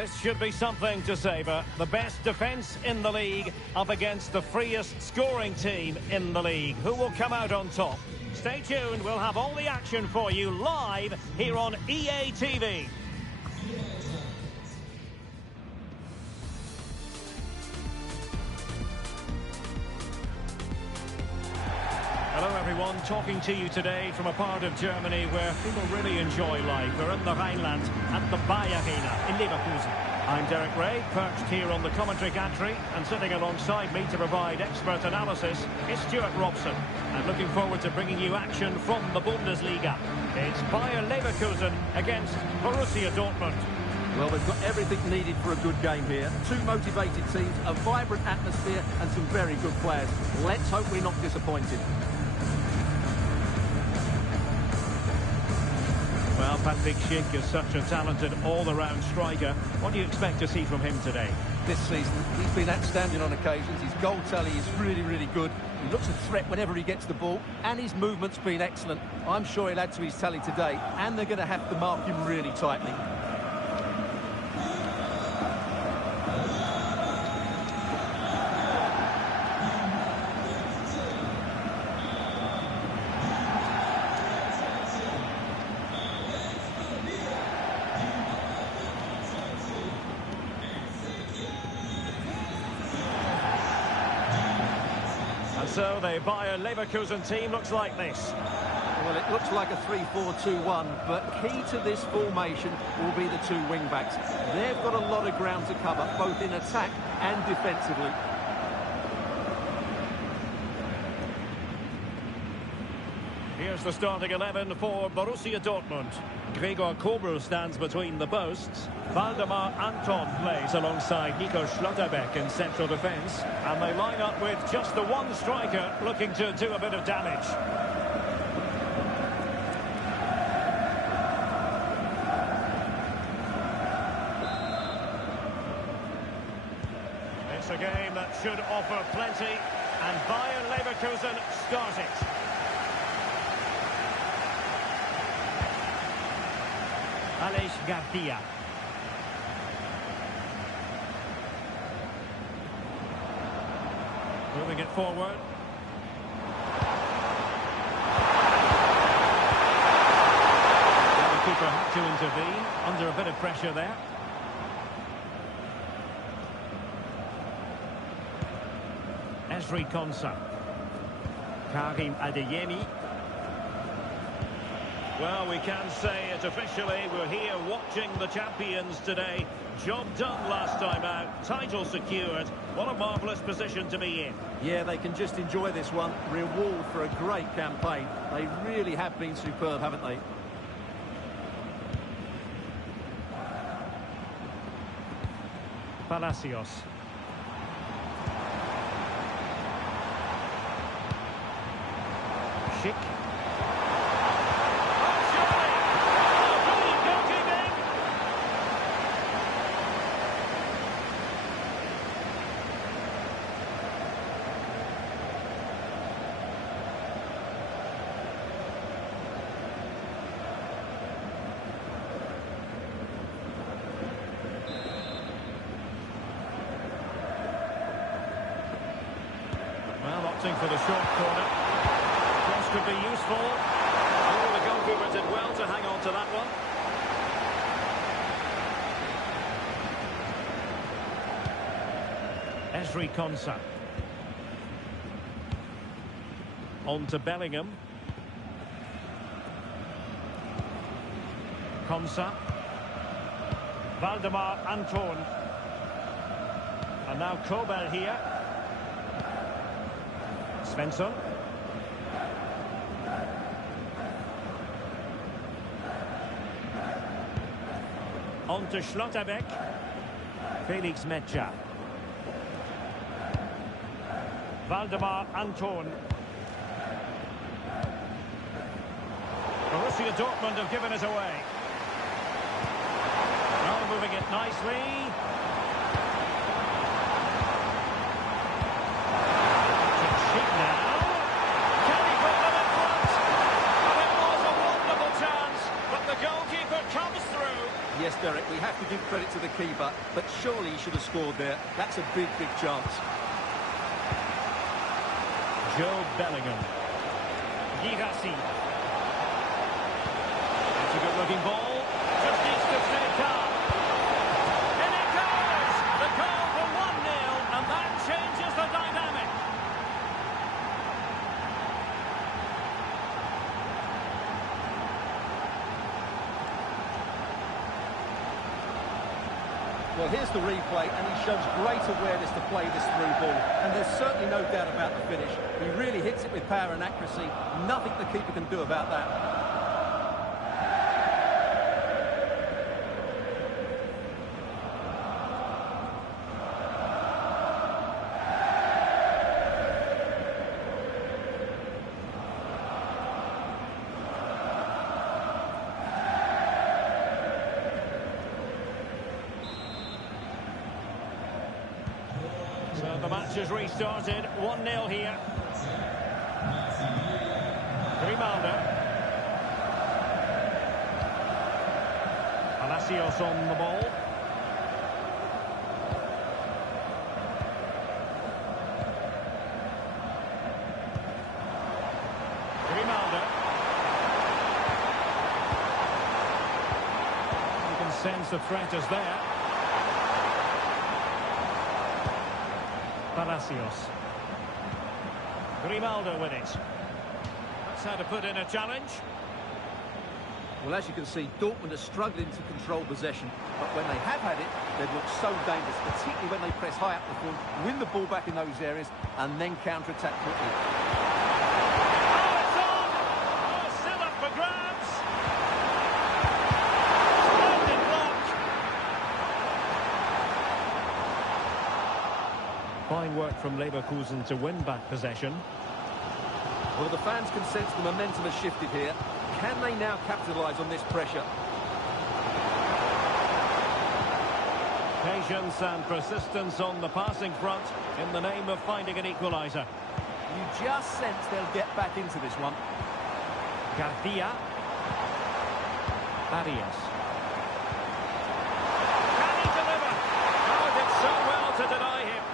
This should be something to savour. The best defence in the league up against the freest scoring team in the league. Who will come out on top? Stay tuned. We'll have all the action for you live here on EA TV. Hello everyone, talking to you today from a part of Germany where people really enjoy life. We're in the Rhineland at the Bayer Arena in Leverkusen. I'm Derek Ray, perched here on the commentary gantry, and sitting alongside me to provide expert analysis is Stuart Robson. I'm looking forward to bringing you action from the Bundesliga. It's Bayer Leverkusen against Borussia Dortmund. Well, they've got everything needed for a good game here. Two motivated teams, a vibrant atmosphere and some very good players. Let's hope we're not disappointed. Well, Patrick Schick is such a talented all-around striker. What do you expect to see from him today? This season, he's been outstanding on occasions. His goal tally is really, really good. He looks a threat whenever he gets the ball, and his movement's been excellent. I'm sure he'll add to his tally today, and they're going to have to mark him really tightly. So the Bayer Leverkusen team looks like this. Well, it looks like a 3-4-2-1, but key to this formation will be the two wing-backs. They've got a lot of ground to cover, both in attack and defensively. Here's the starting 11 for Borussia Dortmund. Gregor Kobel stands between the posts. Waldemar Anton plays alongside Nico Schlotterbeck in central defence. And they line up with just the one striker looking to do a bit of damage. It's a game that should offer plenty. And Bayer Leverkusen start it. Alex Garcia. Moving it forward. The keeper had to intervene under a bit of pressure there. Ezri Konsa. Karim Adeyemi. Well, we can say it officially. We're here watching the champions today. Job done last time out. Title secured. What a marvellous position to be in. Yeah, they can just enjoy this one. Reward for a great campaign. They really have been superb, haven't they? Palacios. Schick. Opting for the short corner. Cross could be useful. Oh, the goalkeeper did well to hang on to that one. Ezri Konsa. On to Bellingham. Konsa. Waldemar Anton. And now Kobel here. Svensson. On to Schlotterbeck. Felix Metscher. Waldemar Anton. Borussia Dortmund have given it away. Now moving it nicely. Yes, Derek, we have to give credit to the keeper, but surely he should have scored there. That's a big, big chance. Joe Bellingham. Girassi. It's a good-looking ball. Just needs to stay calm. And it goes! The goal for 1-0, and that changes the dynamic. Well, here's the replay, and he shows great awareness to play this through ball. And there's certainly no doubt about the finish. He really hits it with power and accuracy. Nothing the keeper can do about that. So the match has restarted. 1-0 here. Grimaldo. Palacios on the ball. Grimaldo. You can sense the threat is there. Palacios. Grimaldo with it. That's how to put in a challenge. Well, as you can see, Dortmund are struggling to control possession. But when they have had it, they've looked so dangerous, particularly when they press high up the field, win the ball back in those areas, and then counter-attack quickly. Oh, it's on! Oh, still up for grabs. Splendid block. Fine work from Leverkusen to win back possession. Well, the fans can sense the momentum has shifted here. Can they now capitalise on this pressure? Patience and persistence on the passing front in the name of finding an equaliser. You just sense they'll get back into this one. Garcia. Arias. Can he deliver? Oh, did so well to deny him.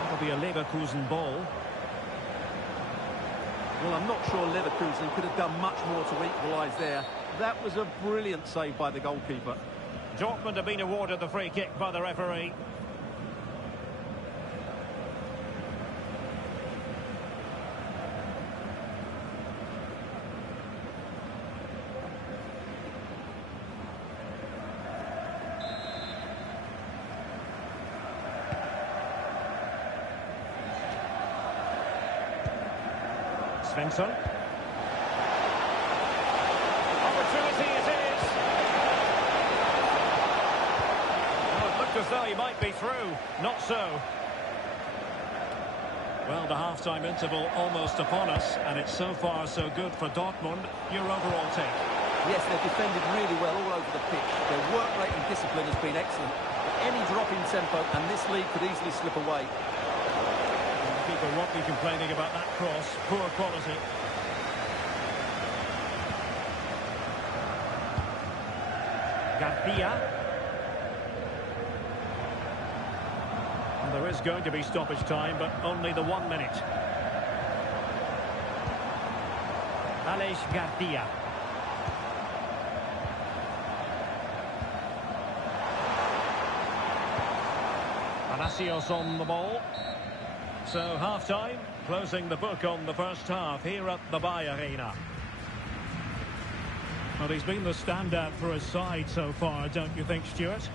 That'll be a Leverkusen ball. Well, I'm not sure Leverkusen could have done much more to equalise there. That was a brilliant save by the goalkeeper. Dortmund have been awarded the free kick by the referee. Svensson. Opportunity it is. Well, it looked as though he might be through. Not so. Well, the half-time interval almost upon us, and it's so far so good for Dortmund. Your overall take? Yes, they've defended really well all over the pitch. Their work rate and discipline has been excellent. But any drop in tempo, and this lead could easily slip away. People won't be complaining about that cross. Poor quality. Garcia. And there is going to be stoppage time, but only the 1 minute. Alex Garcia. Palacios on the ball. So, half-time, closing the book on the first half here at the Arena. Well, he's been the standout for his side so far, don't you think, Stuart?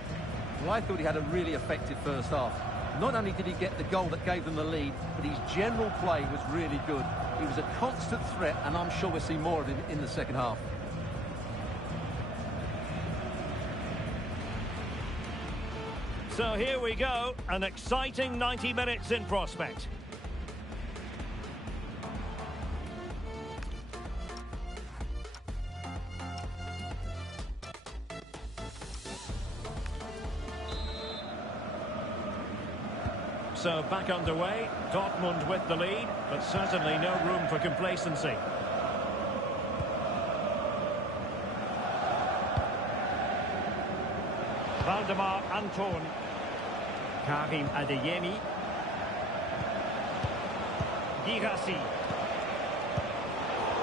Well, I thought he had a really effective first half. Not only did he get the goal that gave them the lead, but his general play was really good. He was a constant threat, and I'm sure we'll see more of him in the second half. So here we go, an exciting 90 minutes in prospect. So back underway, Dortmund with the lead, but certainly no room for complacency. Waldemar Anton. Karim Adeyemi. Girassi.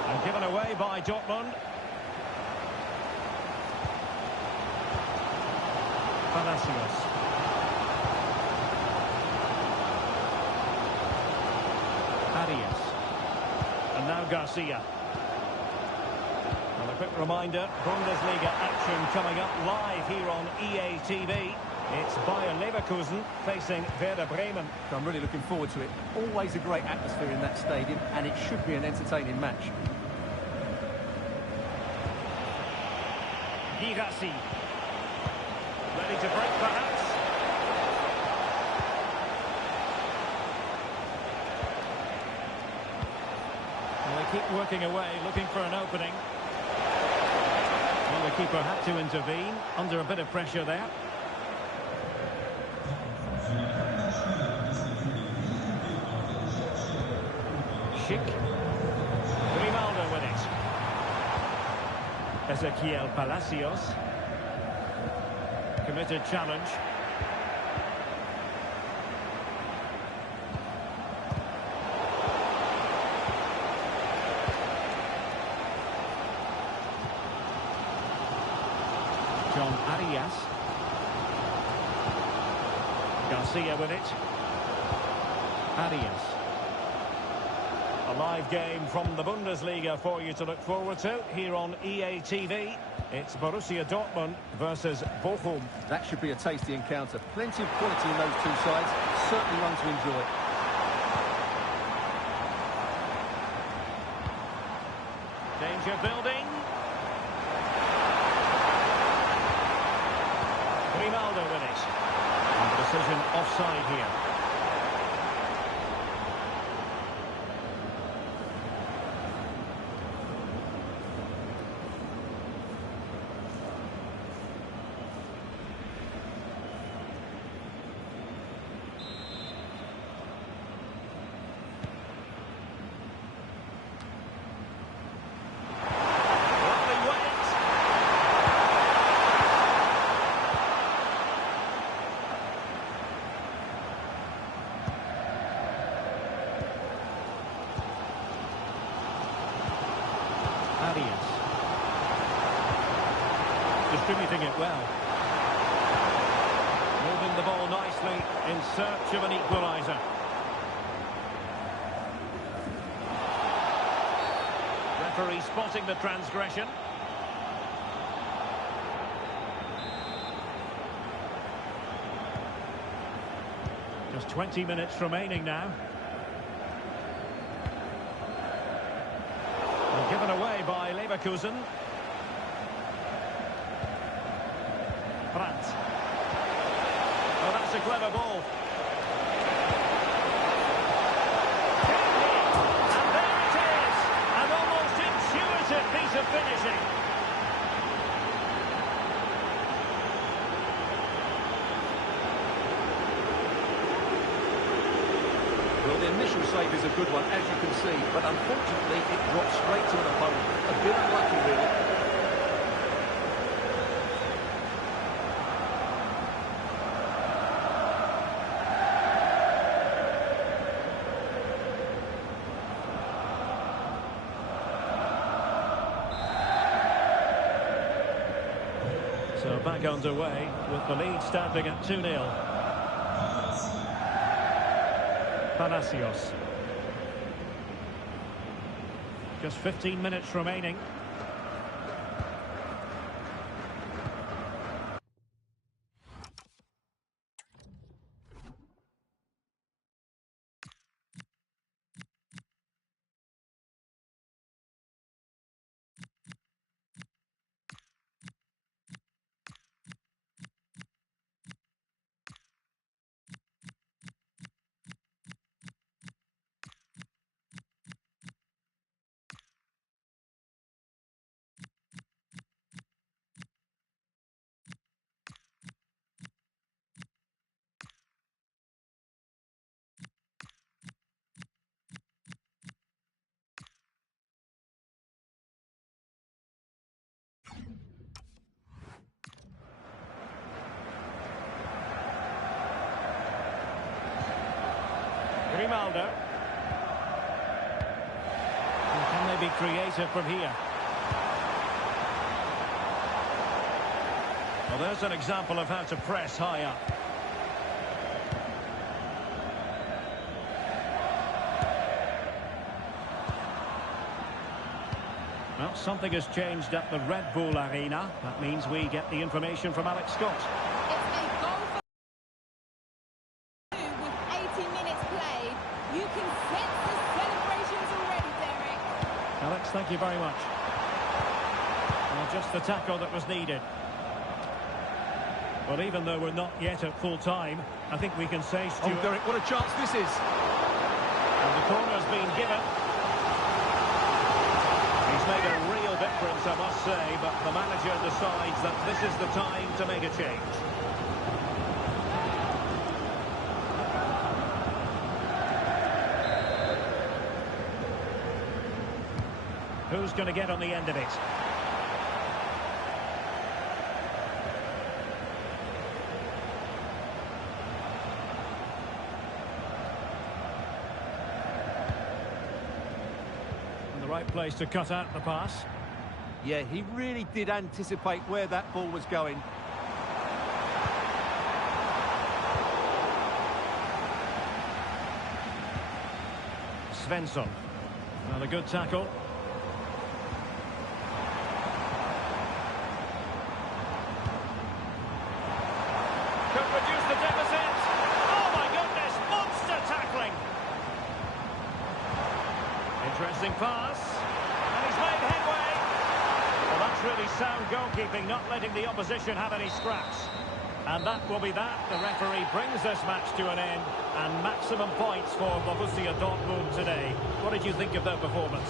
And given away by Dortmund. Palacios. Arias. And now Garcia. And a quick reminder, Bundesliga action coming up live here on EA TV. It's Bayer Leverkusen facing Werder Bremen. I'm really looking forward to it. Always a great atmosphere in that stadium, and it should be an entertaining match. Girassi. Ready to break, perhaps. Well, they keep working away, looking for an opening. Well, the keeper had to intervene, under a bit of pressure there. Schick. Grimaldo with it. Ezequiel Palacios. Committed challenge. John Arias. Garcia with it. Arias. A live game from the Bundesliga for you to look forward to here on EA TV. It's Borussia Dortmund versus Bochum. That should be a tasty encounter. Plenty of quality in those two sides. Certainly one to enjoy. Danger building. Grimaldo with it. And the decision offside here. Arias. Distributing it well. Moving the ball nicely in search of an equaliser. Referee spotting the transgression. Just 20 minutes remaining now. Given away by Leverkusen. Praat. Oh, that's a clever ball. And there it is! An almost intuitive piece of finishing. Well, the initial save is a good one, as you can see, but unfortunately it dropped straight to an opponent. A bit unlucky, really. So back underway with the lead standing at 2-0. Palacios. Just 15 minutes remaining. Grimaldo. Can they be creative from here? Well, there's an example of how to press high up. Well, something has changed at the Red Bull Arena. That means we get the information from Alex Scott. It's a goal for two with 80 minutes played. You can sense the celebrations already, Derek. Alex, thank you very much. Well, just the tackle that was needed. Well, even though we're not yet at full time, I think we can say, Stuart... Oh, Derek, what a chance this is. And the corner's been given. He's made a real difference, I must say, but the manager decides that this is the time to make a change. Who's going to get on the end of it? The right place to cut out the pass. Yeah, he really did anticipate where that ball was going. Svensson. Another good tackle. Could reduce the deficit. Oh my goodness, monster tackling. Interesting pass. And he's made headway. Well, that's really sound goalkeeping, not letting the opposition have any scraps. And that will be that. The referee brings this match to an end. And maximum points for Borussia Dortmund today. What did you think of their performance?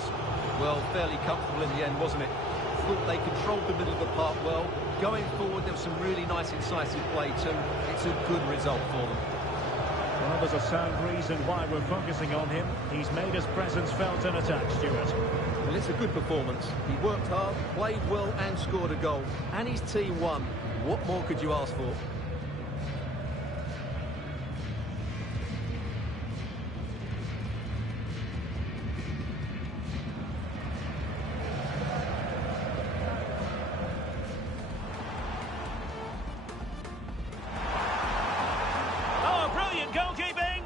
Well, fairly comfortable in the end, wasn't it? Thought they controlled the middle of the park well. Going forward, there was some really nice incisive play too. It's a good result for them. Well, there's a sound reason why we're focusing on him. He's made his presence felt in attack, Stuart. Well, it's a good performance. He worked hard, played well and scored a goal. And his team won. What more could you ask for? Oh, brilliant goalkeeping!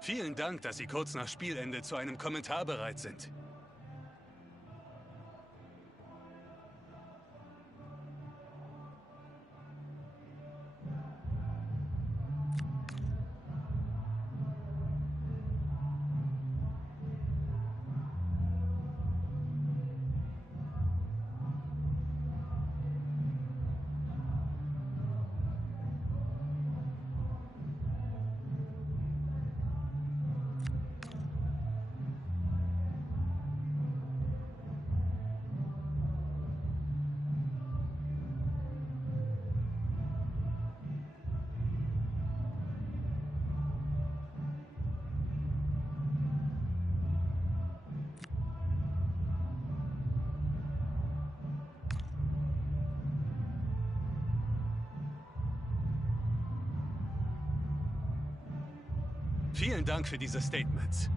Vielen Dank, dass Sie kurz nach Spielende zu einem Kommentar bereit sind. Vielen Dank für diese Statements.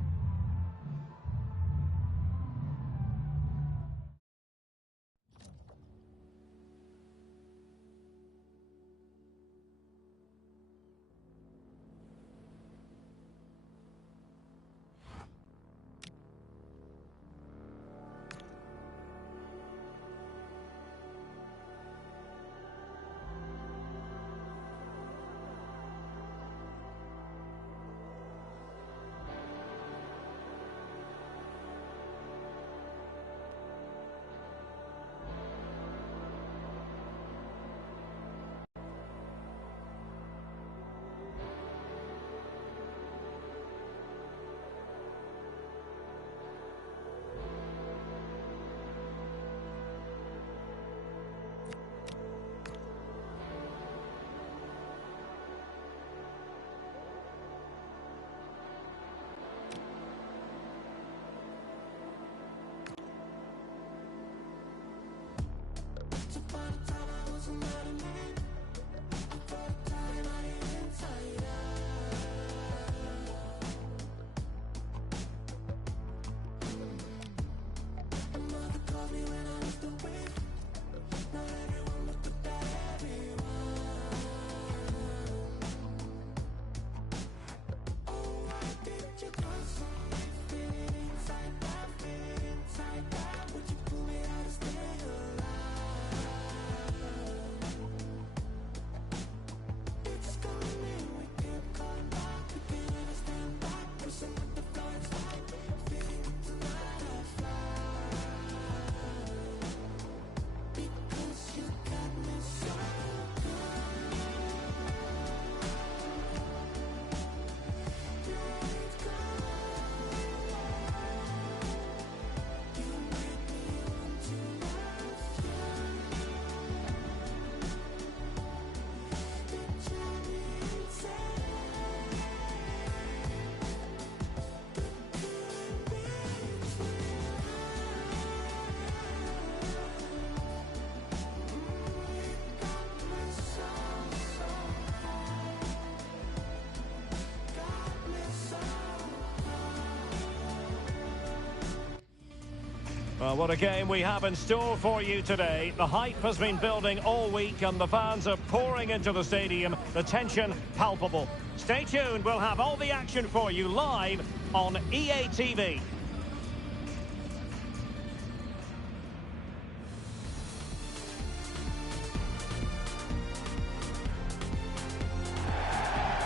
Well, what a game we have in store for you today. The hype has been building all week and the fans are pouring into the stadium. The tension palpable. Stay tuned, we'll have all the action for you live on EA TV.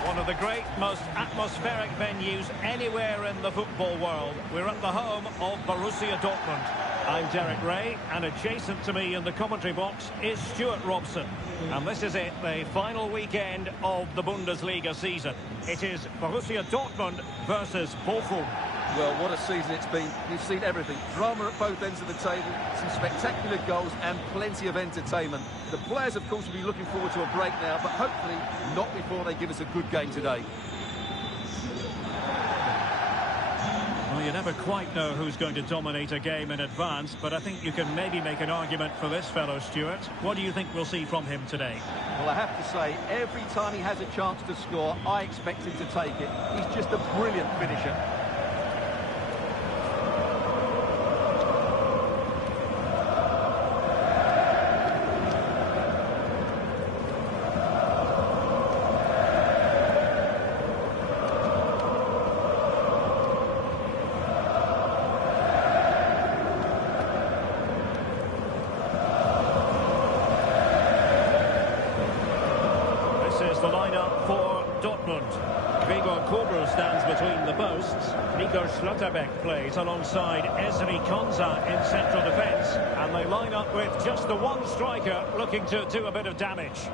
One of the great, most atmospheric venues anywhere in the football world. We're at the home of Borussia Dortmund. I'm Derek Ray, and adjacent to me in the commentary box is Stuart Robson. And this is it, the final weekend of the Bundesliga season. It is Borussia Dortmund versus Bochum. Well, what a season it's been. You've seen everything. Drama at both ends of the table, some spectacular goals and plenty of entertainment. The players, of course, will be looking forward to a break now, but hopefully not before they give us a good game today. Well, you never quite know who's going to dominate a game in advance, but I think you can maybe make an argument for this fellow, Stuart. What do you think we'll see from him today? Well, I have to say, every time he has a chance to score, I expect him to take it. He's just a brilliant finisher. The lineup for Dortmund. Gregor Kobel stands between the posts. Nico Schlotterbeck plays alongside Ezri Konsa in central defence. And they line up with just the one striker looking to do a bit of damage.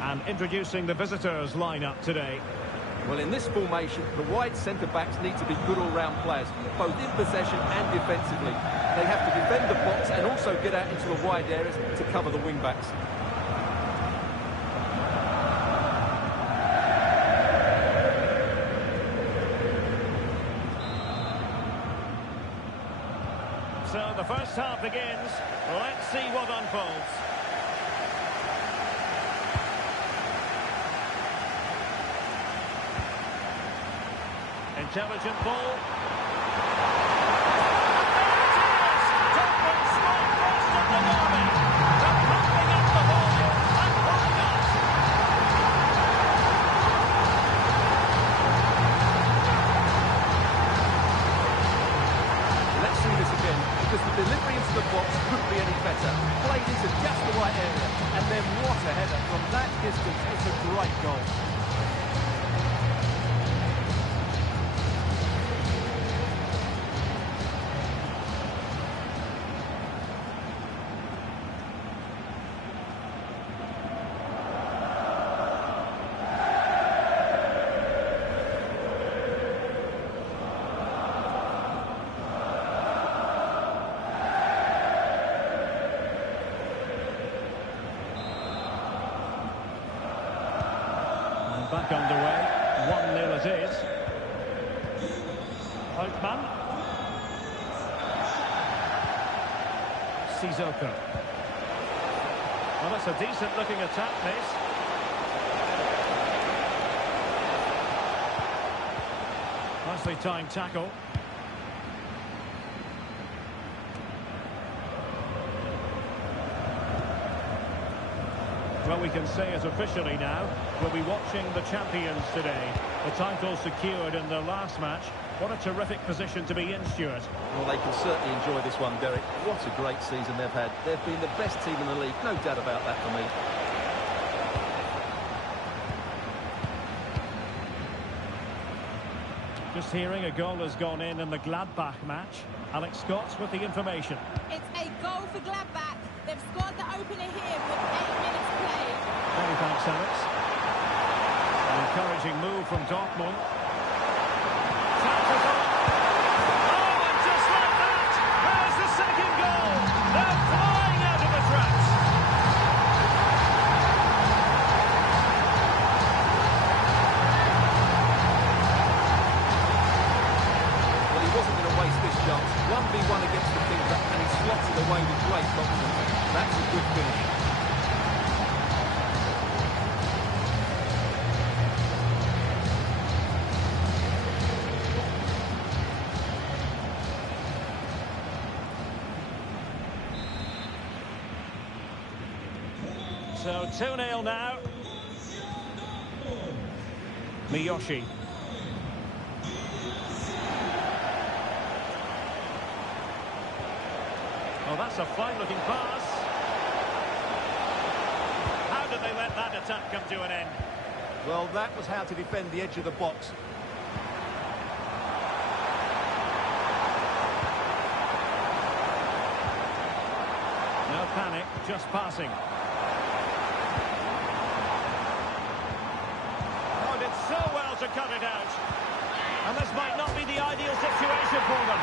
And introducing the visitors' lineup today. Well, in this formation, the wide centre-backs need to be good all-round players, both in possession and defensively. They have to defend the box and also get out into the wide areas to cover the wing-backs. So the first half begins. Let's see what unfolds. Intelligent ball. Dortmund strike first at the moment. They're pumping up the volume, and why not? Let's see this again, because the delivery into the box couldn't be any better. Played into just the right area, and then what a header from that distance. It's a great goal. Back underway, 1-0 it is. Houtman. Sissoko. Well, that's a decent looking attack, this. Nicely timed tackle. Well, we can say it officially now. We'll be watching the champions today. The title secured in their last match. What a terrific position to be in, Stuart. Well, they can certainly enjoy this one, Derek. What a great season they've had. They've been the best team in the league, no doubt about that for me. Just hearing a goal has gone in the Gladbach match. Alex Scott with the information. It's a goal for Gladbach. They've scored the opener here with 8 minutes played. Many thanks, Alex. An encouraging move from Dortmund. Chances on. Oh, and just like that, there's the second goal. They're flying out of the traps. Well, he wasn't going to waste this chance. 1v1 against the keeper, and he slots it away with great confidence. That's a good finish. So 2-0 now. Miyoshi. Oh, that's a fine-looking pass. How did they let that attack come to an end? Well, that was how to defend the edge of the box. No panic, just passing. Oh, did so well to cut it out. And this might not be the ideal situation for them.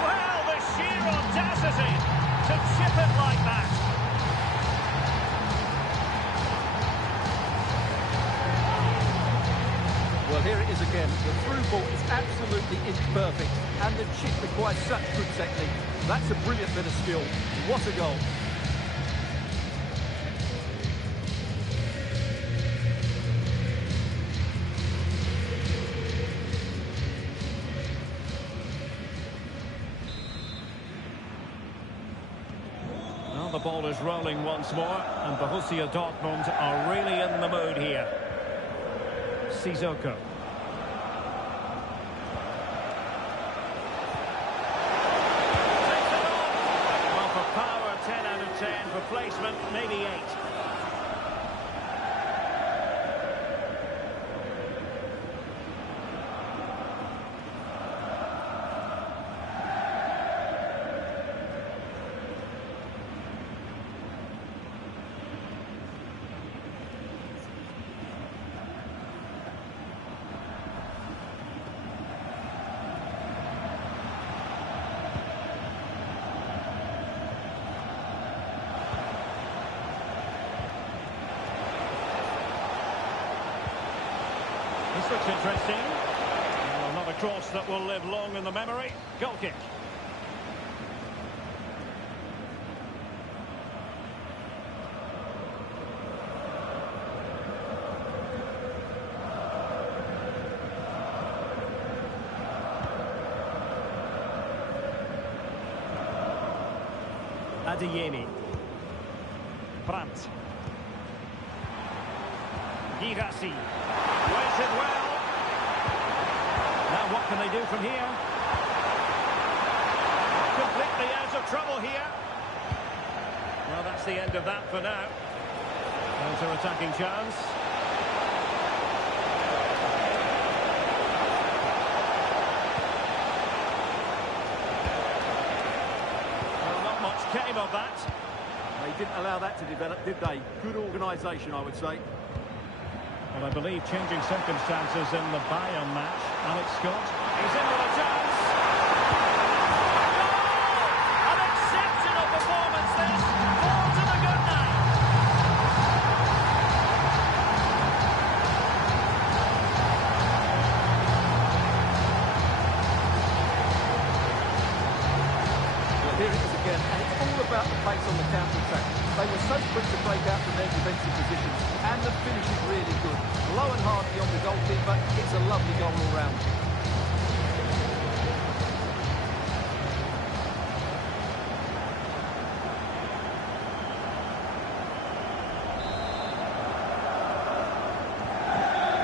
Well, the sheer audacity to chip it like that. Well, here it is again. The through ball is absolutely imperfect, and the chip requires such good technique. That's a brilliant bit of skill. What a goal. Well, the ball is rolling once more, and Borussia Dortmund are really in the mood here. Sissoko. Well, for power, 10 out of 10. For placement, maybe 8. This looks interesting. Well, not a cross that will live long in the memory. Goal kick. Adeyemi. Praat. Girassi. Waited well. Now what can they do from here? Completely out of trouble here. Well, that's the end of that for now. Counter-attacking chance. Well, not much came of that. They didn't allow that to develop, did they? Good organisation, I would say. Well, I believe changing circumstances in the Bayern match. Alex Scott, he's in with a chance. Goal! An exceptional performance this. 4 to the good now. Well, here it is again, and it's all about the pace on the counter-attack. They were so quick to break out from their defensive positions, and the finish is really good. Low and hard beyond the goalkeeper, it's a lovely goal all round.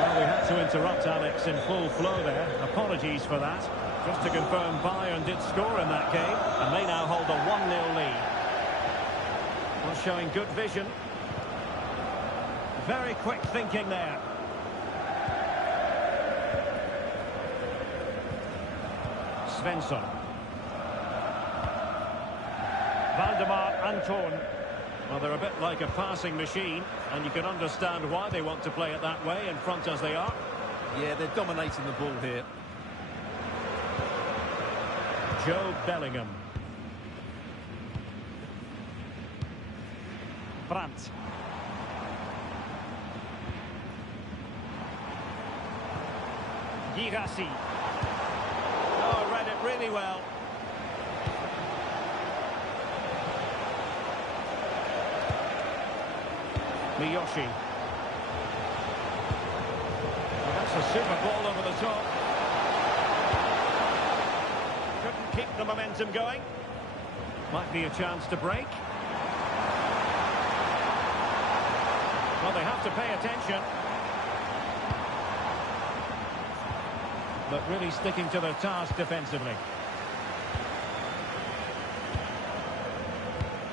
Well, we had to interrupt Alex in full flow there. Apologies for that. Just to confirm, Bayern did score in that game, and they now hold a 1-0 lead. Well, showing good vision. Very quick thinking there. Svensson. Valdemar Anton. Well, they're a bit like a passing machine, and you can understand why they want to play it that way, in front as they are. Yeah, they're dominating the ball here. Joe Bellingham. Brandt. Girassi. Oh, read it really well. Miyoshi. Well, that's a super ball over the top. Couldn't keep the momentum going. Might be a chance to break. they have to pay attention. But really sticking to their task defensively.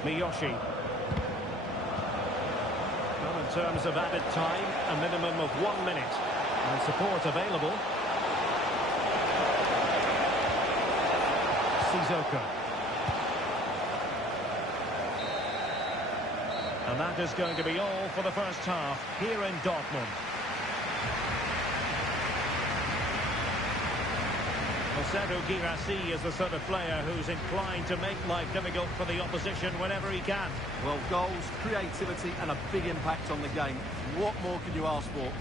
Miyoshi. Well, in terms of added time, a minimum of 1 minute. And support available. Sissoko. And that is going to be all for the first half here in Dortmund. Sergio Guirassy is the sort of player who's inclined to make life difficult for the opposition whenever he can. Well, goals, creativity and a big impact on the game. What more can you ask for?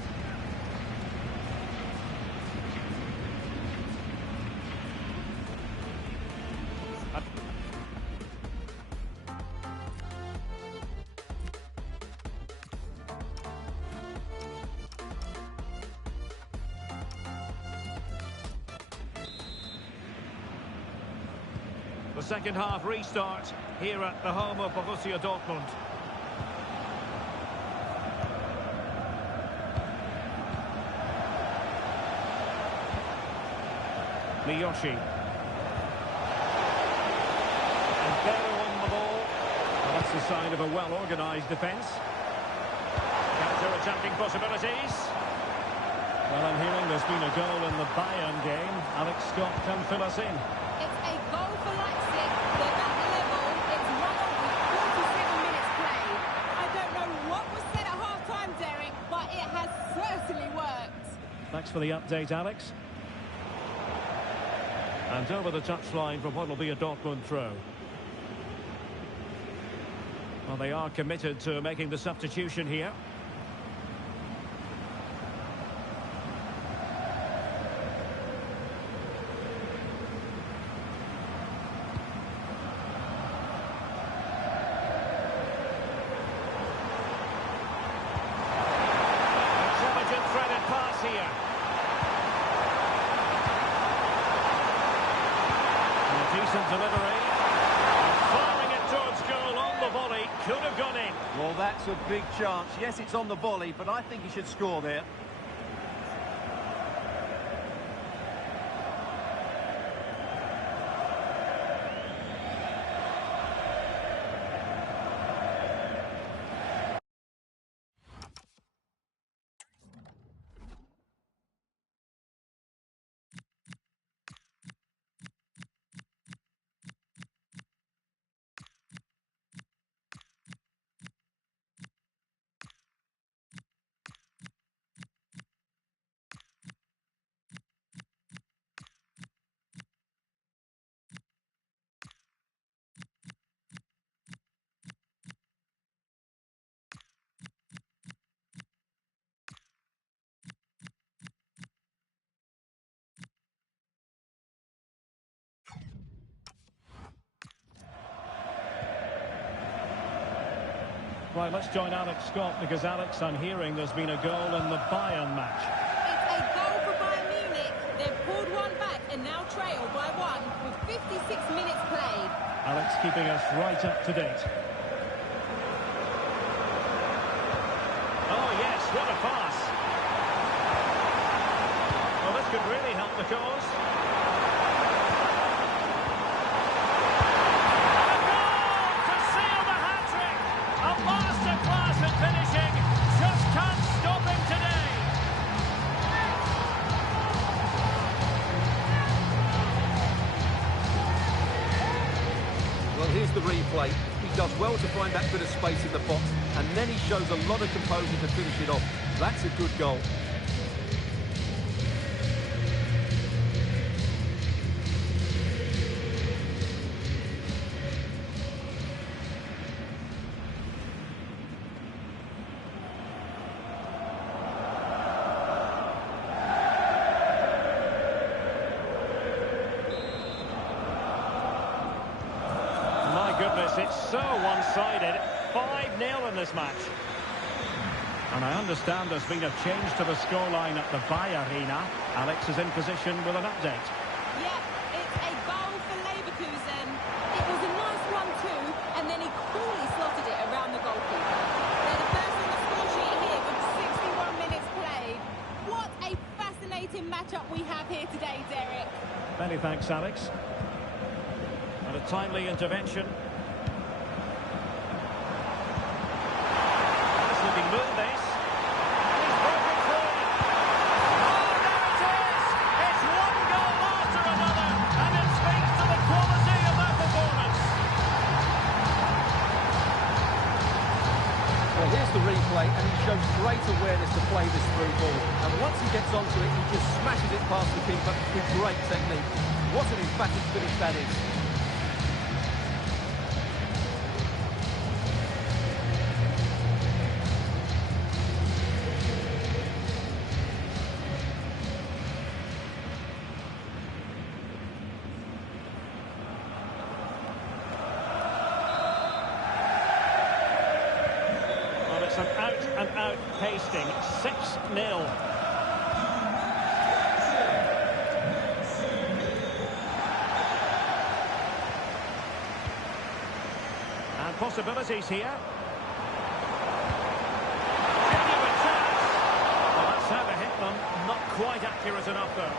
The second half restart here at the home of Borussia Dortmund. Miyoshi. And Bello on the ball. Well, that's a sign of a well-organised defence. Counter-attacking possibilities. Well, I'm hearing there's been a goal in the Bayern game. Alex Scott can fill us in. It's a goal for Leipzig. They're at the level. It's 1-0 with 47 minutes played. I don't know what was said at half-time, Derek, but it has certainly worked. Thanks for the update, Alex. And over the touchline for what will be a Dortmund throw. Well, they are committed to making the substitution here. Intelligent threaded pass here. Decent delivery. And firing it towards goal on the volley. Could have gone in. Well, that's a big chance. Yes, it's on the volley, but I think he should score there. Right, let's join Alex Scott because, Alex, I'm hearing there's been a goal in the Bayern match. It's a goal for Bayern Munich. They've pulled one back and now trail by 1 with 56 minutes played. Alex keeping us right up to date. Oh, yes, what a pass. Well, this could really help the cause. Masterclass at finishing. Just can't stop him today. Well, here's the replay. He does well to find that bit of space in the box, and then he shows a lot of composure to finish it off. That's a good goal. Goodness, it's so one-sided. 5-0 in this match. And I understand there's been a change to the scoreline at the Arena. Alex is in position with an update. Yeah, it's a goal for Leverkusen. It was a nice one too, and then he coolly slotted it around the goalkeeper. They're the first on the score sheet here, Many thanks, Alex. And a timely intervention. Nice looking move, this. And he's broken free. Oh, there it is! It's one goal after another, and it speaks to the quality of that performance. Well, here's the replay, and he shows great awareness to play this through ball. And once he gets onto it, he just smashes it past the keeper with great technique. What an emphatic finish that is. Well, it's an out-and-out pasting. 6-0. Possibilities here. Genuine chance. Well, that's how to hit them. Not quite accurate enough, though.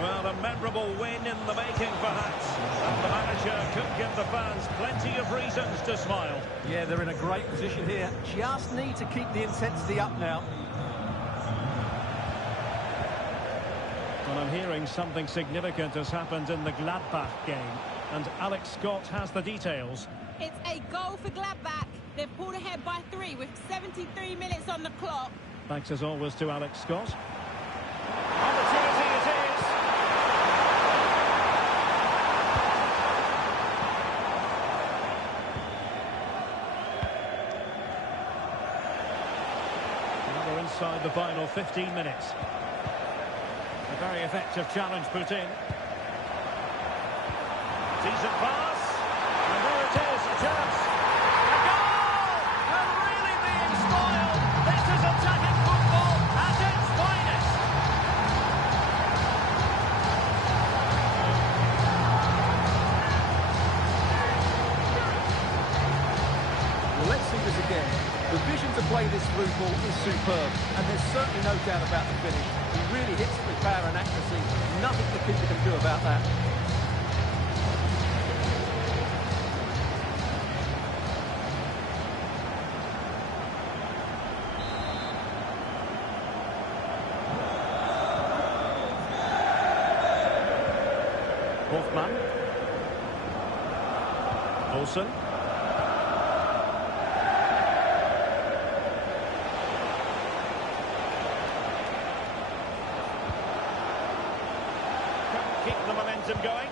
Well, a memorable win in the making, perhaps. And the manager could give the fans plenty of reasons to smile. Yeah, they're in a great position here. Just need to keep the intensity up now. Well, I'm hearing something significant has happened in the Gladbach game. And Alex Scott has the details. It's a goal for Gladbach. They've pulled ahead by 3 with 73 minutes on the clock. Thanks as always to Alex Scott. Opportunity it is. We're inside the final 15 minutes. A very effective challenge put in. Decent pass. And there it is, a chance. A goal! And really being spoiled. This is attacking football at its finest. Well, let's see this again. The vision to play this through ball is superb, and there's certainly no doubt about the finish. He really hits it with power and accuracy. Nothing the keeper can do about that. Hofmann. Olsen. Keep the momentum going.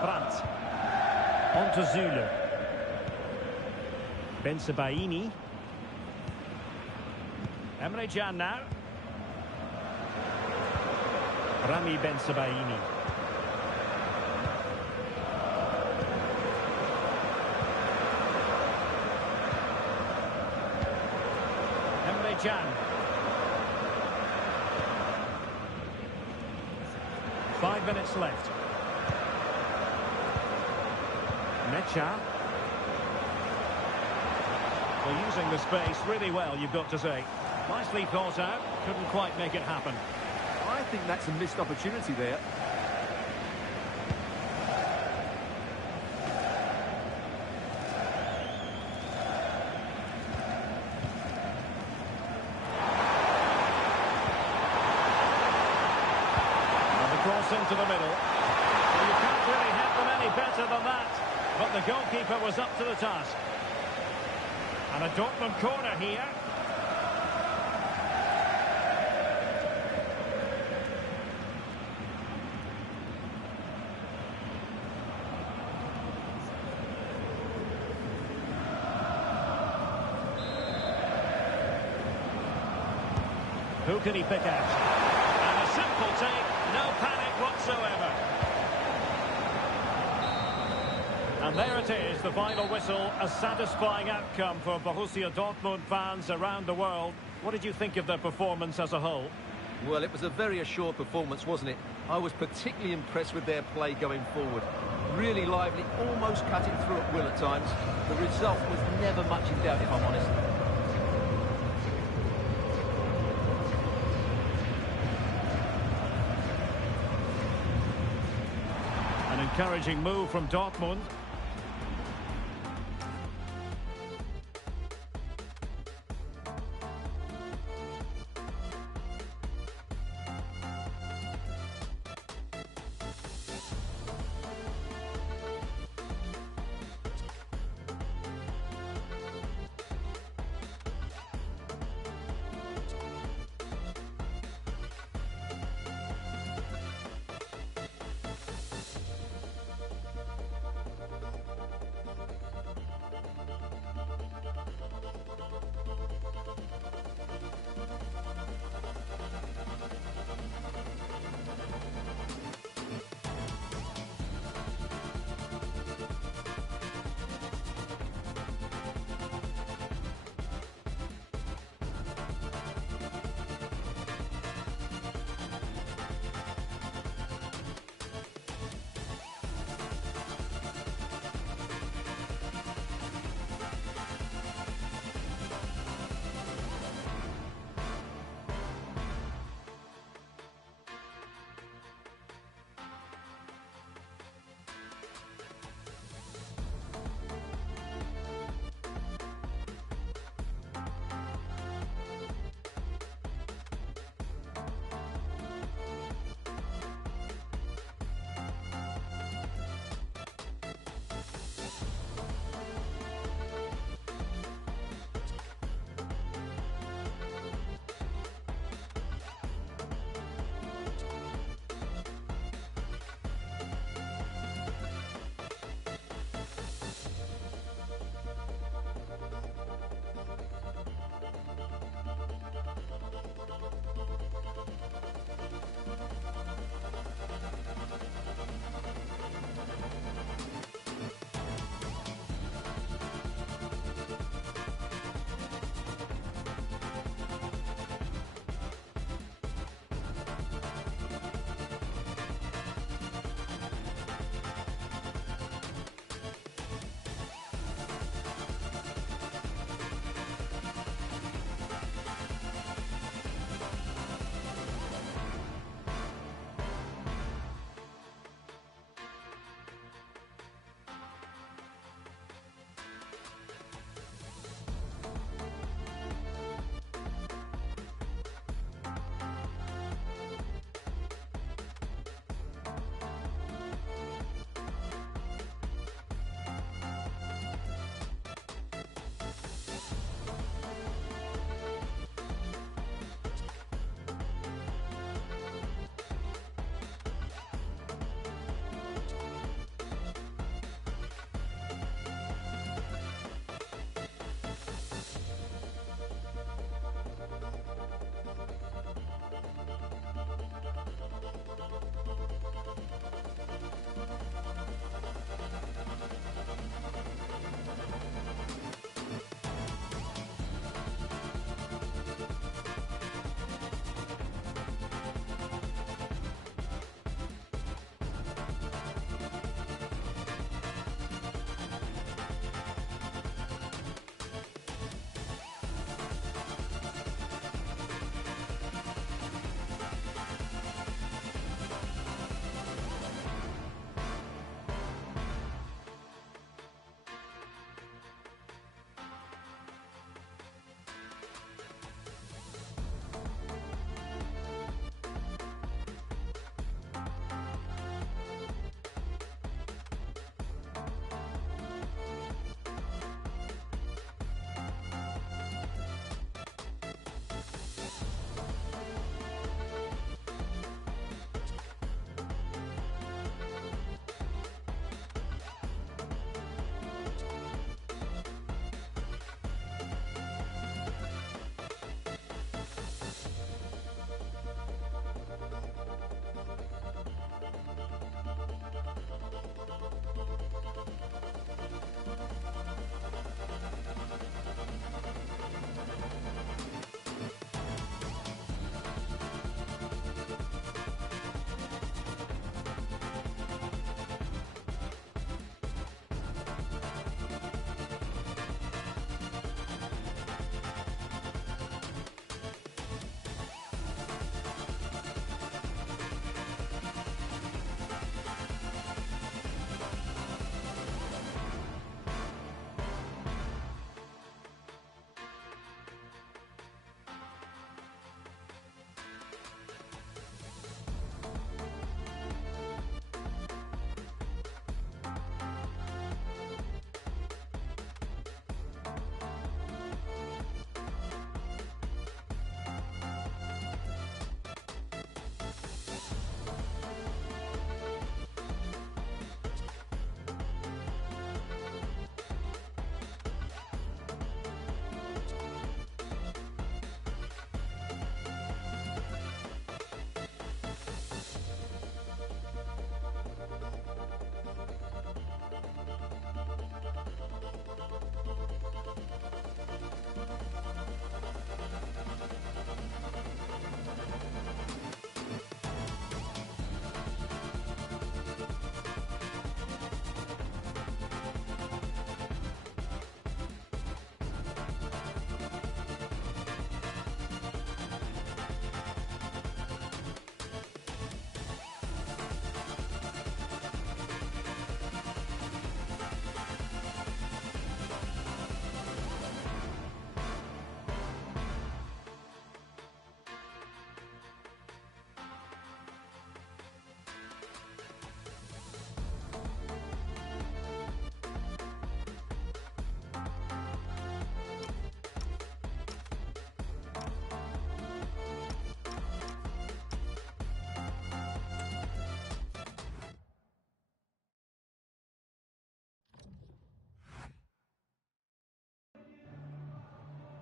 Praat. On to Zulu. Bensebaini. Emre Can now. Rami Bensebaini. Emre Can. 5 minutes left. Mecha. Well, using the space really well, you've got to say. Nicely thought out, couldn't quite make it happen. I think that's a missed opportunity there. Cross into the middle. Well, you can't really hit them any better than that. But the goalkeeper was up to the task. And a Dortmund corner here. Who can he pick out? And a simple take, no panic whatsoever. And there it is, the final whistle, a satisfying outcome for Borussia Dortmund fans around the world. What did you think of their performance as a whole? Well, it was a very assured performance, wasn't it? I was particularly impressed with their play going forward. Really lively, almost cutting through at will at times. The result was never much in doubt, if I'm honest. An encouraging move from Dortmund.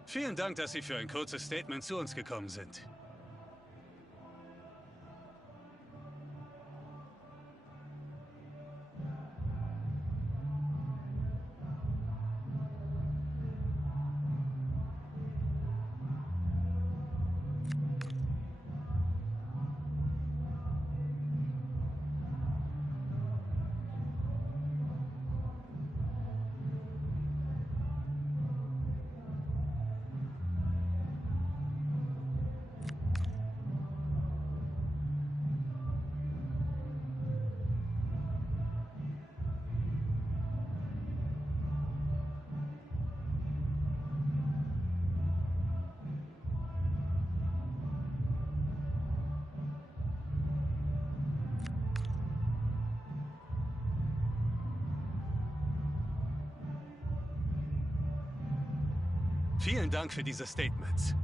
Vielen Dank, dass Sie für ein kurzes Statement zu uns gekommen sind. Vielen Dank für diese Statements.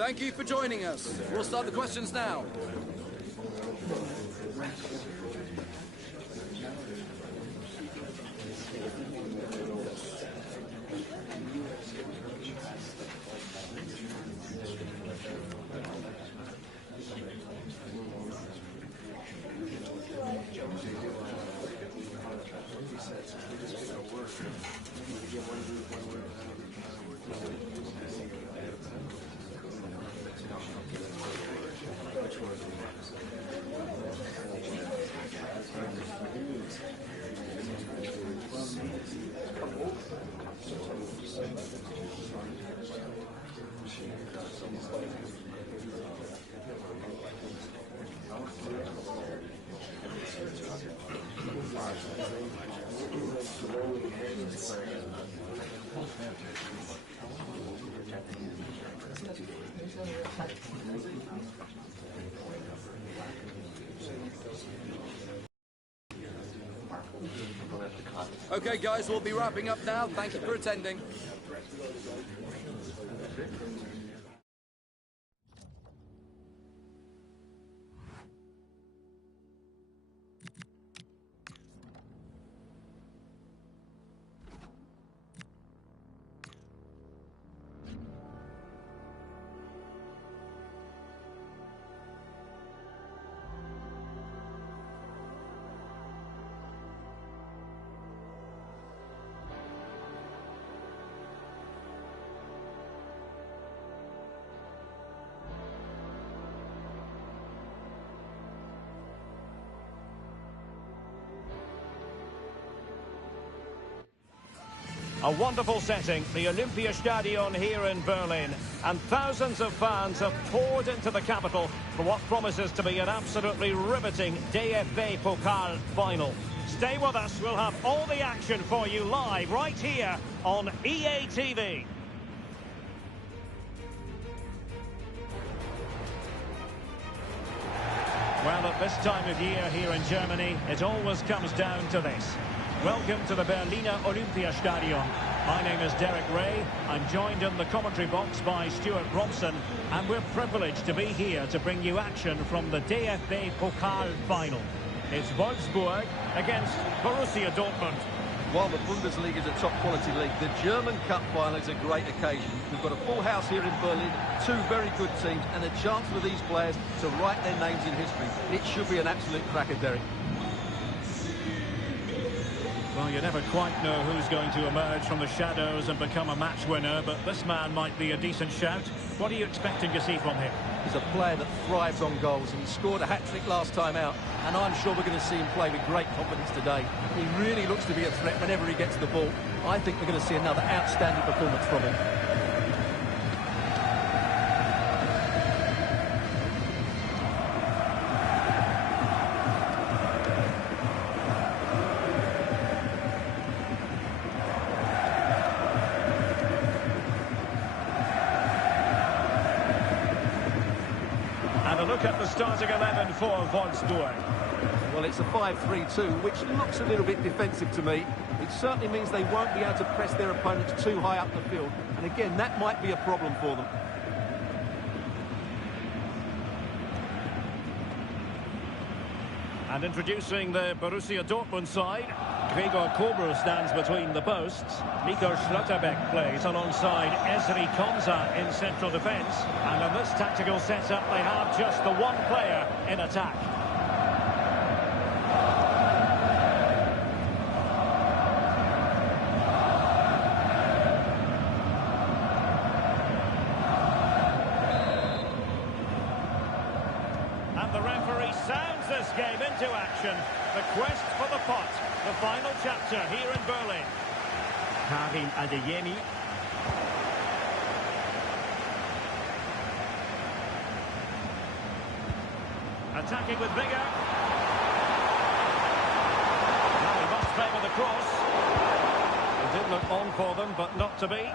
Thank you for joining us. We'll start the questions now. Okay, guys, we'll be wrapping up now. Thank you for attending. A wonderful setting, the Olympiastadion here in Berlin, and thousands of fans have poured into the capital for what promises to be an absolutely riveting DFB Pokal final. Stay with us, we'll have all the action for you live right here on EA TV. Well, at this time of year here in Germany, it always comes down to this. Welcome to the Berliner Olympiastadion. My name is Derek Ray. I'm joined in the commentary box by Stuart Robson, and we're privileged to be here to bring you action from the DFB Pokal final. It's Wolfsburg against Borussia Dortmund. While the Bundesliga is a top-quality league, the German Cup final is a great occasion. We've got a full house here in Berlin, two very good teams, and a chance for these players to write their names in history. It should be an absolute cracker, Derek. Well, you never quite know who's going to emerge from the shadows and become a match winner, but this man might be a decent shout. What are you expecting to see from him? He's a player that thrives on goals, and he scored a hat-trick last time out, and I'm sure we're going to see him play with great confidence today. He really looks to be a threat whenever he gets the ball. I think we're going to see another outstanding performance from him. Look at the starting 11 for Wolfsburg. Well, it's a 5-3-2, which looks a little bit defensive to me. It certainly means they won't be able to press their opponents too high up the field. And again, that might be a problem for them. And introducing the Borussia Dortmund side, Gregor Kobel stands between the posts. Nico Schlotterbeck plays alongside Ezri Konsa in central defence. And in this tactical setup, they have just the one player in attack. And the referee sounds this game into action. The quest for the pot. The final chapter here in Berlin. Karim Adeyemi. Attacking with vigour. Now he must favour the cross. It did look on for them, but not to be.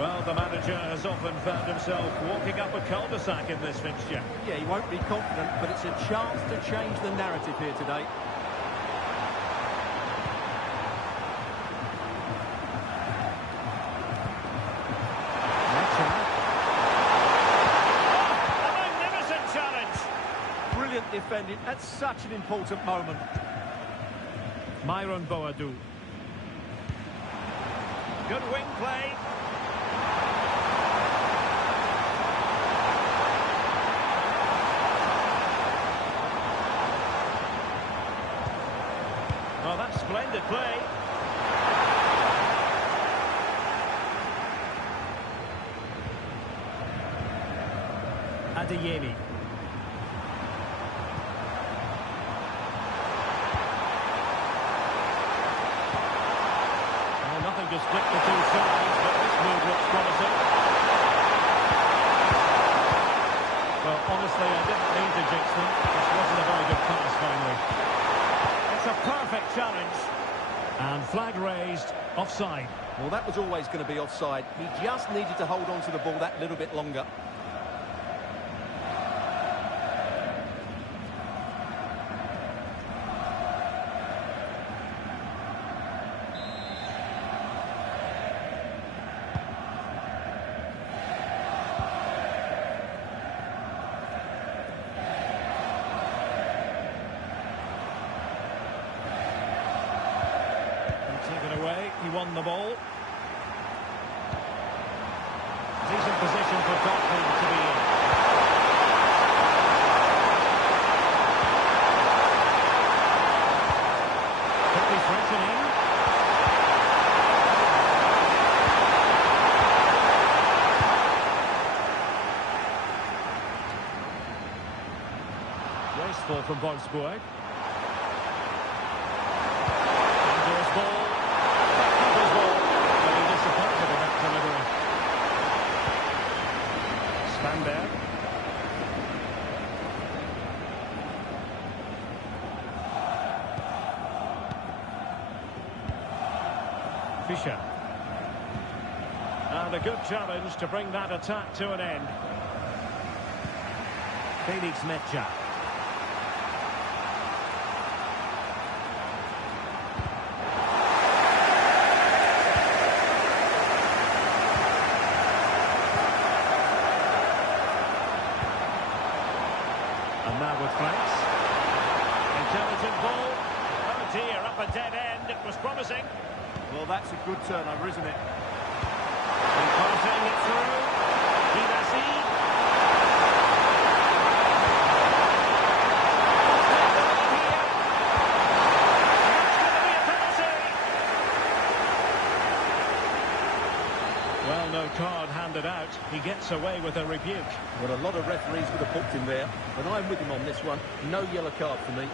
Well, the manager has often found himself walking up a cul-de-sac in this fixture. Yeah, he won't be confident, but it's a chance to change the narrative here today. A magnificent challenge! Brilliant defending at such an important moment. Myron Boadu. Good wing play. Oh, that's splendid play. Adeyemi. Oh, nothing to split the two sides, but this move looks promising. Well, honestly, I didn't mean to jinx them. This wasn't a very good pass, finally. It's a perfect challenge. And flag raised, offside. Well, that was always going to be offside. He just needed to hold on to the ball that little bit longer. Taken away, he won the ball. Decent position for Dortmund to be in. Could be threatening. Wasteful from Wolfsburg. Dangerous ball. There. Fischer. And a good challenge to bring that attack to an end. Felix Metja. Now with Franks. Intelligent ball. Oh dear, up a dead end. It was promising. Well, that's a good turnover, isn't it? Passing it through. Hidasi. Well, no card handed out. He gets away with a rebuke. Well, a lot of referees would have booked him there, but I'm with him on this one. No yellow card for me.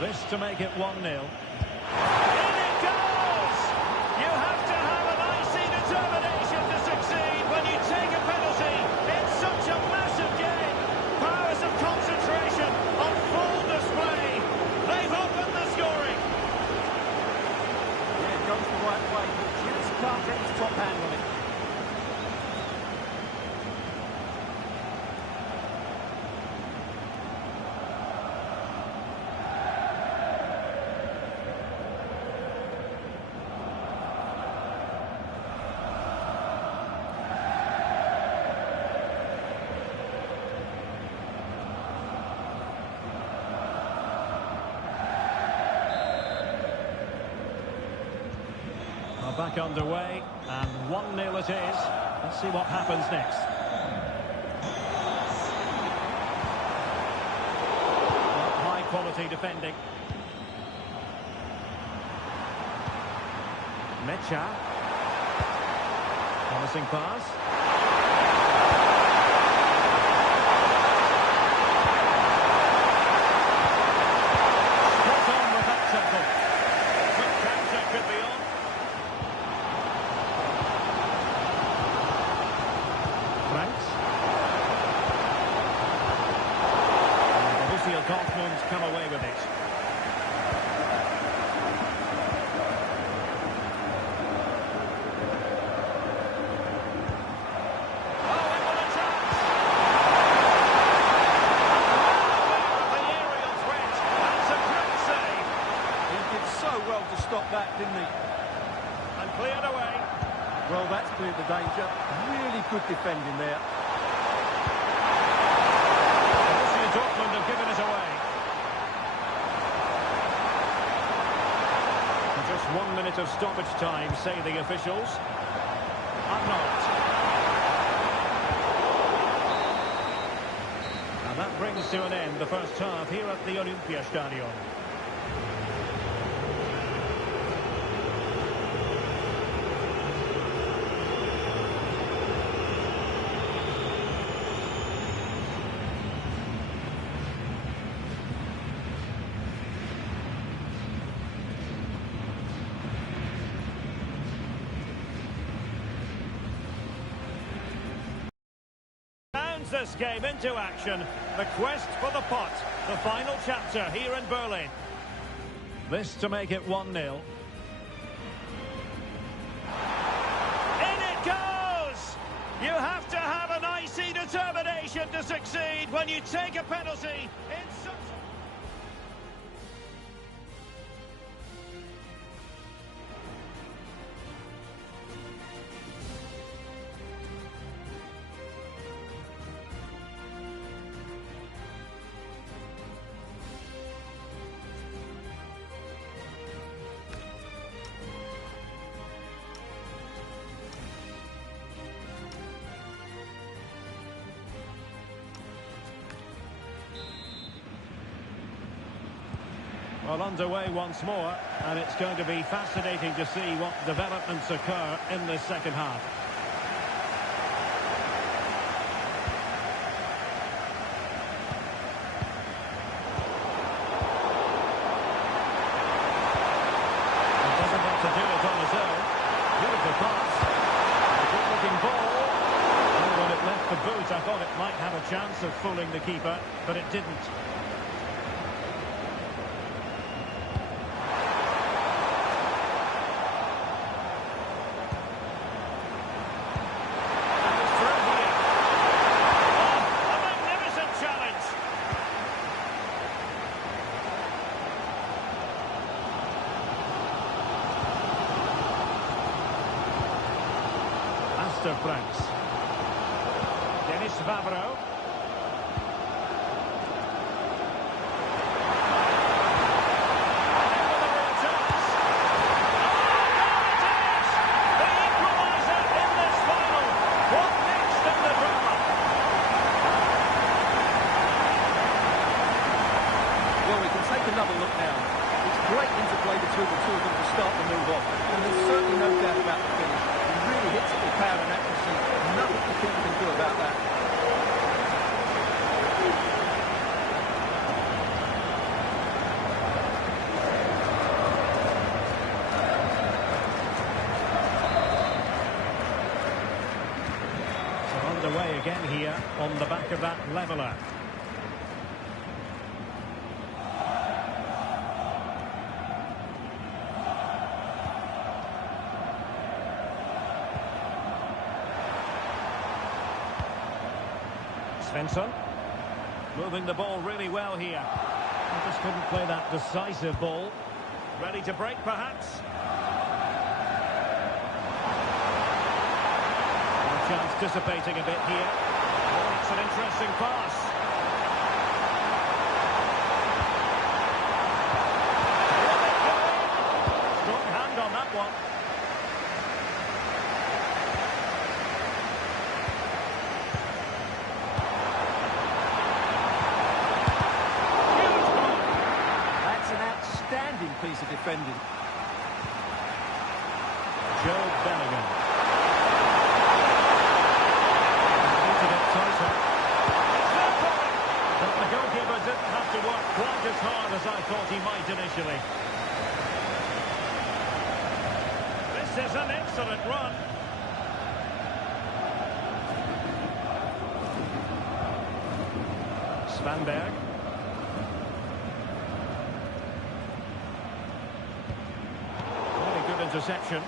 This to make it 1-0. In it goes! You have to have an icy determination to succeed when you take a penalty in such a massive game. Powers of concentration on full display. They've opened the scoring. Yeah, it goes the right way. Just can't get his top hand on it. Back underway, and 1-0 it is. Let's see what happens next. High quality defending. Metja. Promising pass. Spot on with that tackle. Quick counter could be on. Franks. Dortmund come away with it. Stop that, didn't he? And cleared away. Well, that's cleared the danger. Really good defending there. Dortmund have given it away. Just 1 minute of stoppage time, say the officials. Not. And that brings to an end the first half here at the Olympiastadion. This game into action, the quest for the pot, the final chapter here in Berlin. This to make it 1-0. In it goes! You have to have an icy determination to succeed when you take a penalty in such... Well, underway once more, and it's going to be fascinating to see what developments occur in this second half. He doesn't want to do it on his own. Beautiful pass. A good-looking ball. And when it left the boot, I thought it might have a chance of fooling the keeper, but it didn't. France. Dennis Vavro. Well, we can take another look now. It's great interplay between the two of them to start the move off. And there's certainly no doubt about the finish. He really hits it with power and accuracy. Nothing the keeper can do about that. So underway again here on the back of that leveller. Svensson, moving the ball really well here. He just couldn't play that decisive ball. Ready to break, perhaps? A chance dissipating a bit here. Oh, it's an interesting pass. Strong hand on that one. Piece of defending. Joe Bellingham. Needs a bit tighter. But the goalkeeper didn't have to work quite as hard as I thought he might initially. This is an excellent run. Svanberg. interception.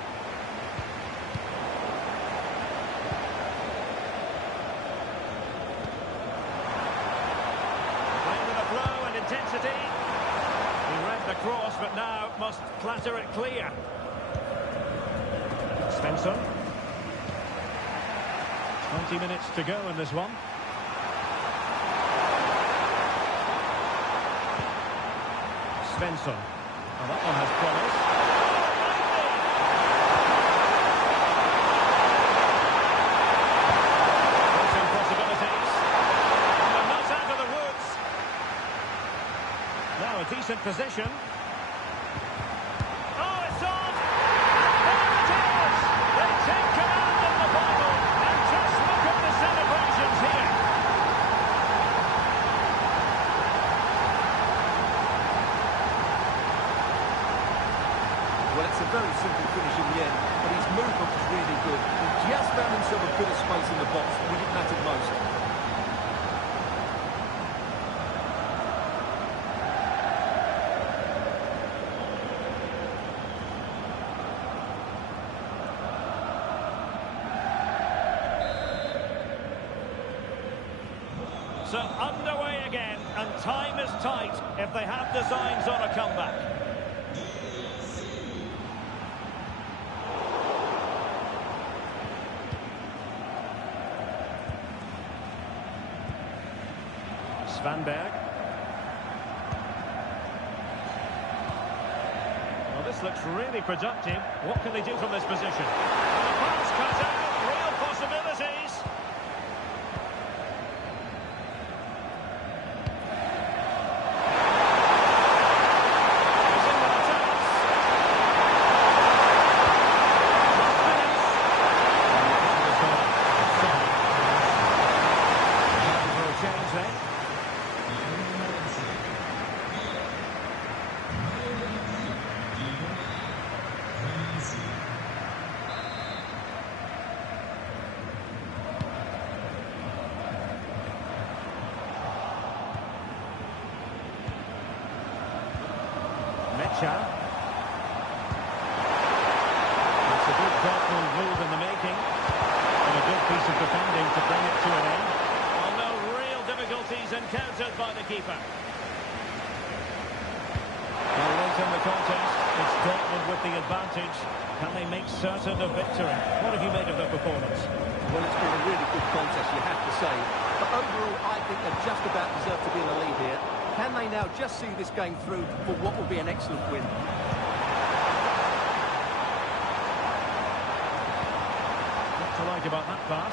Playing with a flow and intensity. He read the cross, but now must clatter it clear. Svensson. 20 minutes to go in this one. Svensson. Well, that one has promise. Some possibilities. And they're not out of the woods. Now a decent position. Oh, it's on! There it is! They take command of the battle. And just look at the celebrations here. Well, it's a very simple finish in the end, but his movement was really good. He just found himself a bit of space in the box when it mattered most. So underway again, and time is tight if they have designs on a comeback. Svanberg. Well, this looks really productive. What can they do from this position? And the pass cut out, real possibilities. He's in with a chance. Finish. For a change then. It's a good Dortmund move in the making, and a good piece of defending to bring it to an end. Well, no real difficulties encountered by the keeper. Well, late in the contest, it's Dortmund with the advantage. Can they make certain of victory? What have you made of their performance? Well, it's been a really good contest, you have to say. But overall, I think they've just about deserved to be in the lead here. Can they now just see this game through for what will be an excellent win? What to like about that pass?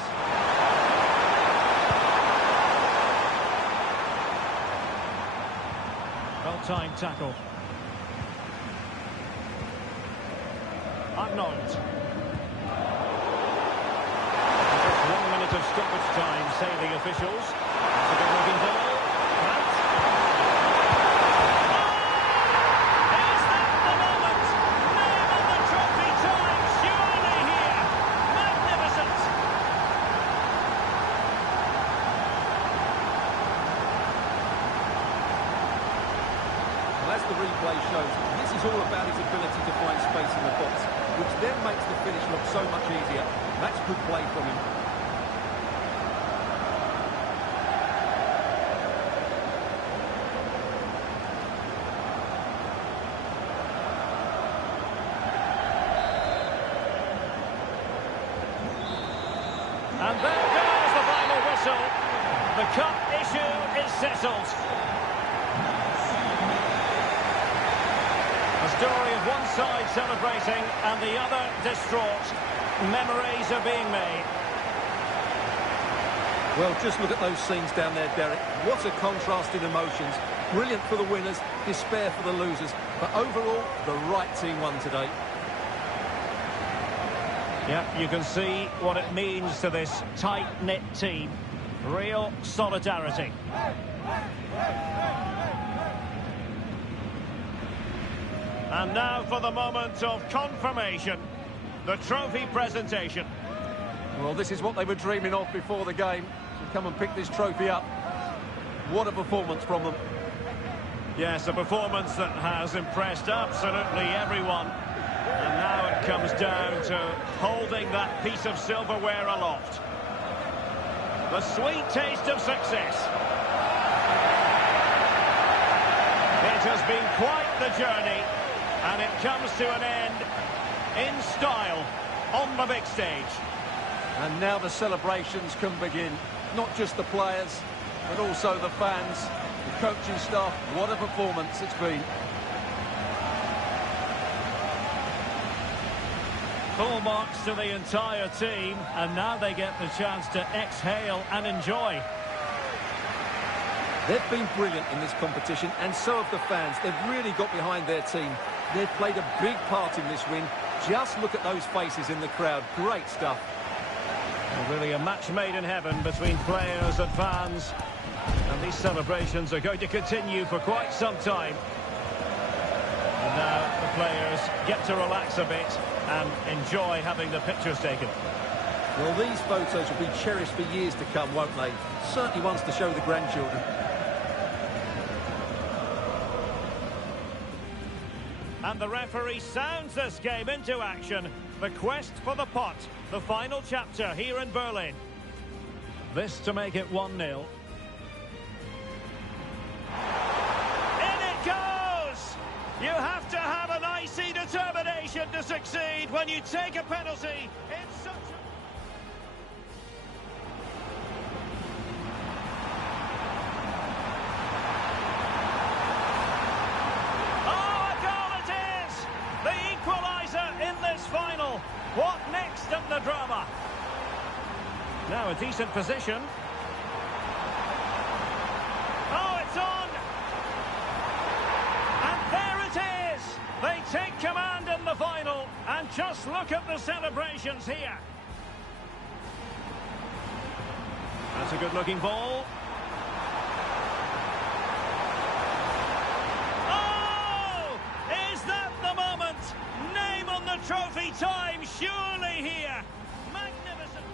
Well-timed tackle. Arnold. Just 1 minute of stoppage time, say the officials. It's a good looking ball. As the replay shows, this is all about his ability to find space in the box, which then makes the finish look so much easier. That's good play from him. And there goes the final whistle. The cup issue is settled. A story of one side celebrating and the other distraught. Memories are being made. Well, just look at those scenes down there, Derek. What a contrast in emotions. Brilliant for the winners, despair for the losers. But overall, the right team won today. Yeah, you can see what it means to this tight-knit team. Real solidarity. And now for the moment of confirmation. The trophy presentation. Well, this is what they were dreaming of before the game. To come and pick this trophy up. What a performance from them. Yes, a performance that has impressed absolutely everyone. And now it comes down to holding that piece of silverware aloft. The sweet taste of success. It has been quite the journey, and it comes to an end in style on the big stage. And now the celebrations can begin. Not just the players, but also the fans, the coaching staff. What a performance it's been. Full marks to the entire team, and now they get the chance to exhale and enjoy. They've been brilliant in this competition, and so have the fans. They've really got behind their team. They've played a big part in this win. Just look at those faces in the crowd. Great stuff. Well, really a match made in heaven between players and fans. And these celebrations are going to continue for quite some time. And now the players get to relax a bit and enjoy having the pictures taken. Well, these photos will be cherished for years to come, won't they? Certainly ones to show the grandchildren. And the referee sounds this game into action. The quest for the pot, the final chapter here in Berlin. This to make it 1-0. In it goes! You have to have an icy determination to succeed when you take a penalty in such a... final. What next in the drama? Now a decent position. Oh, it's on! And there it is! They take command in the final, and just look at the celebrations here. That's a good-looking ball. Trophy time, surely here. Magnificent.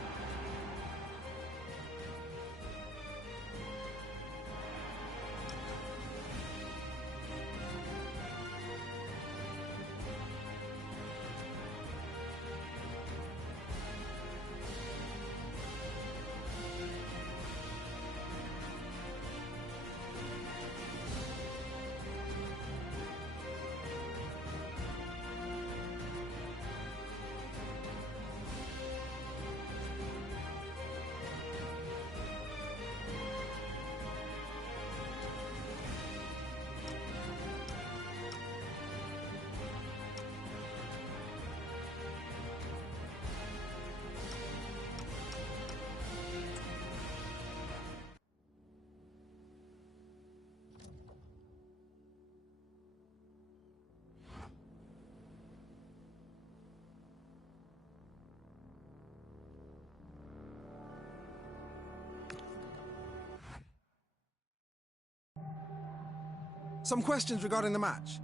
Some questions regarding the match.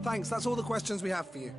Thanks, that's all the questions we have for you.